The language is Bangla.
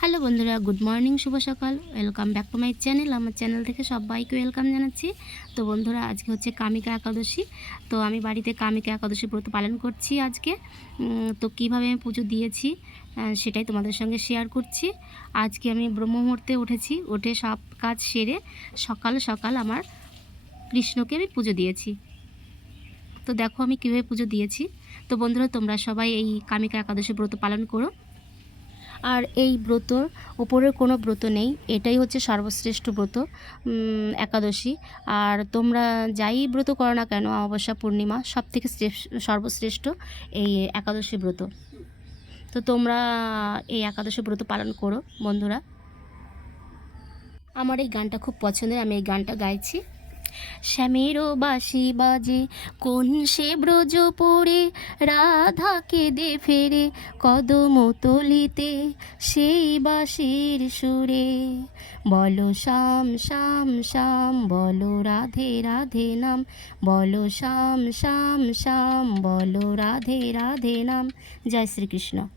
হ্যালো বন্ধুরা, গুড মর্নিং, শুভ সকাল। Welcome back to my channel. আমার চ্যানেল থেকে সবাইকে ওয়েলকাম জানাচ্ছি। তো বন্ধুরা, আজকে হচ্ছে কামিকা একাদশী। তো আমি বাড়িতে কামিকা একাদশী ব্রত পালন করছি আজকে। তো কীভাবে আমি পুজো দিয়েছি সেটাই তোমাদের সঙ্গে শেয়ার করছি। আজকে আমি ব্রহ্ম মুহূর্তে উঠেছি, উঠে সব কাজ সেরে সকাল সকাল আমার কৃষ্ণকে আমি পুজো দিয়েছি। তো দেখো আমি কীভাবে পুজো দিয়েছি। তো বন্ধুরা, তোমরা সবাই এই কামিকা একাদশী ব্রত পালন করো। আর এই ব্রতর ওপরের কোনো ব্রত নেই, এটাই হচ্ছে সর্বশ্রেষ্ঠ ব্রত একাদশী। আর তোমরা যাই ব্রত করো না কেন, অমাবস্যা, পূর্ণিমা সব থেকে সর্বশ্রেষ্ঠ এই একাদশী ব্রত। তো তোমরা এই একাদশী ব্রত পালন করো, বন্ধুরা। আমার এই গানটা খুব পছন্দের, আমি এই গানটা গাইছি। শ্যামেরও বাসি বাজে, কোন সে ব্রজ পড়ে, রাধাকে দে ফেরে, কদম তলিতে সেই বাসির সুরে। বলো শ্যাম শ্যাম শ্যাম, বলো রাধে রাধে নাম, বলো শ্যাম শ্যাম শ্যাম, বলো রাধে রাধে নাম। জয় শ্রীকৃষ্ণ।